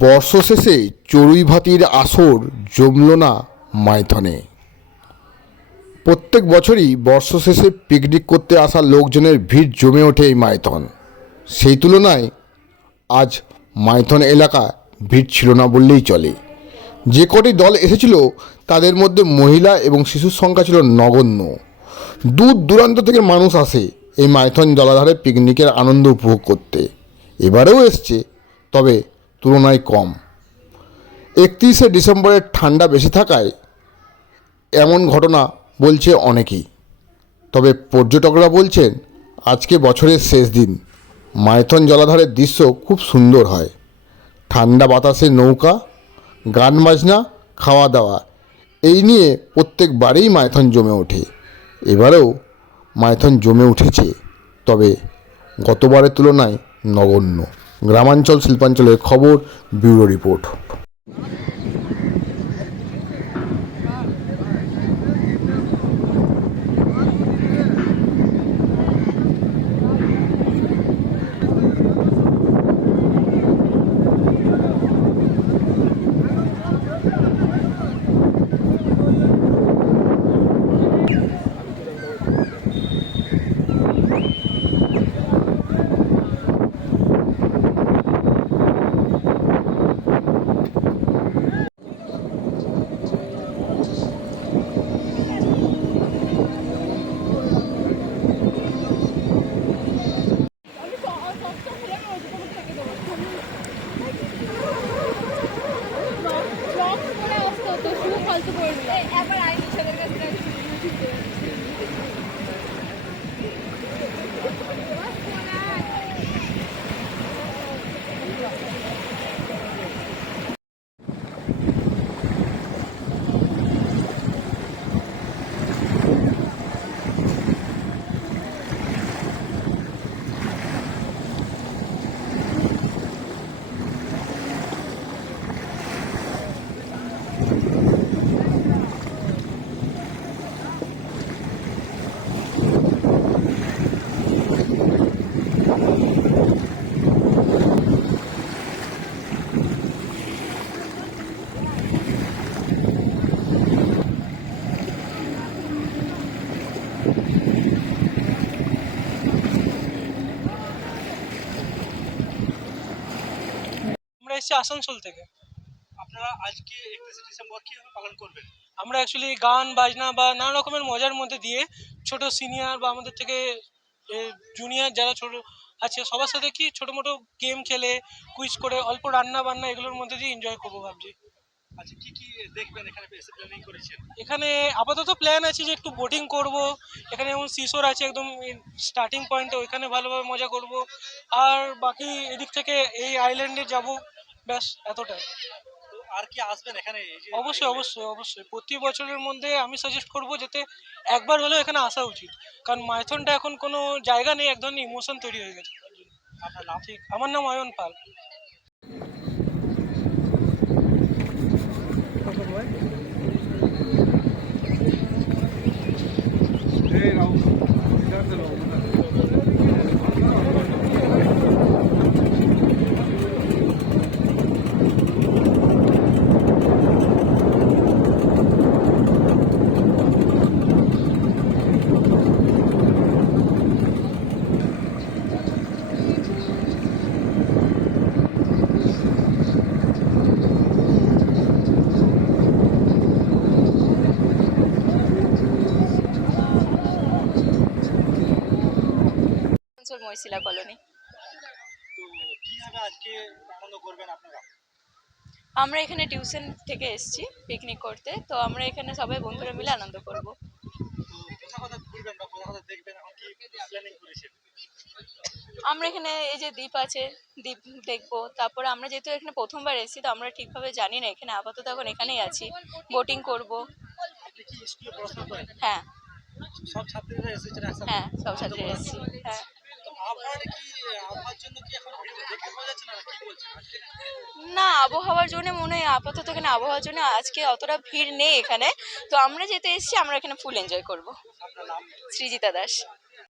বর্ষ শেষে চড়ুই ভাতির আসর জমল না মাইথনে। প্রত্যেক বছরই বর্ষ শেষে পিকনিক করতে আসা লোকজনের ভিড় জমে ওঠে এই মাইথন। সেই তুলনায় আজ মাইথন এলাকা ভিড় ছিল না বললেই চলে। যে কটি দল এসেছিল, তাদের মধ্যে মহিলা এবং শিশুর সংখ্যা ছিল নগণ্য। দূর দূরান্ত থেকে মানুষ আসে এই মাইথন জলাধারে পিকনিকের আনন্দ উপভোগ করতে। এবারেও এসছে, তবে তুলনায় কম। একত্রিশে ডিসেম্বরের ঠান্ডা বেশি থাকায় এমন ঘটনা বলছে অনেকেই। তবে পর্যটকরা বলছেন, আজকে বছরের শেষ দিন। মাইথন জলাধারের দৃশ্য খুব সুন্দর হয়। ঠান্ডা বাতাসে নৌকা, গান বাজনা খাওয়া দাওয়া এই নিয়ে প্রত্যেকবারেই মাইথন জমে ওঠে। এবারেও মাইথন জমে উঠেছে, তবে গতবারের তুলনায় নগণ্য। গ্রামাঞ্চল শিল্পাঞ্চলের খবর ব্যুরো রিপোর্ট। আমরা এসেছি আসানসোল থেকে। আপনারা আজকে ডিসেম্বর পালন আমরা গান, বাজনা বা নানা রকমের মজার মধ্যে দিয়ে ছোট সিনিয়র বা আমাদের থেকে জুনিয়র যারা ছোট আছে সবার সাথে কি ছোটো মোটো গেম খেলে কুইজ করে অল্প রান্না বান্না এগুলোর মধ্যে দিয়ে এনজয় করব ভাবছি? আচ্ছা কি কি দেখবেন এখানে প্ল্যানিং করেছেন? এখানে আপাতত প্ল্যান আছে যে একটু বোটিং করব এখানে যেমন সিসোর আছে একদম স্টার্টিং পয়েন্টে ওইখানে ভালোভাবে মজা করব আর বাকি এদিক থেকে এই আইল্যান্ডে যাব ব্যাস এতটাই। আর কি আসবেন এখানে? অবশ্যই অবশ্যই অবশ্যই। প্রতি বছরের মধ্যে আমি সাজেস্ট করব যাতে একবার হলেও এখানে আসা উচিত। কারণ মাইথনটা এখন কোনো জায়গা নেই এক ধরনের ইমোশন তৈরি হয়ে গেছে। আমার নাম অয়ন পাল আসানসোল মহিশিলা কলোনি। আমরা এখানে টিউশন থেকে এসেছি পিকনিক করতে তো আমরা এখানে সবাই বন্ধুরা মিলে আনন্দ করব। আমরা এখানে এই যে দ্বীপ আছে দ্বীপ দেখব। তারপরে আমরা যেহেতু এখানে প্রথমবার এসেছি তো আমরা ঠিকভাবে জানি না এখানে আপাতত এখন এখানেই আছি। বোটিং করব। হ্যাঁ। সব ছাত্রীরা হ্যাঁ সব ছাত্রী এসেছি। হ্যাঁ। না? আবহাওয়ার জন্য মনে হয় আপাতত এখানে আবহাওয়ার জন্য আজকে অতটা ভিড় নেই এখানে। তো আমরা যেতে এসেছি আমরা এখানে ফুল এনজয় করব। শ্রীজিতা সৃজিতা দাস।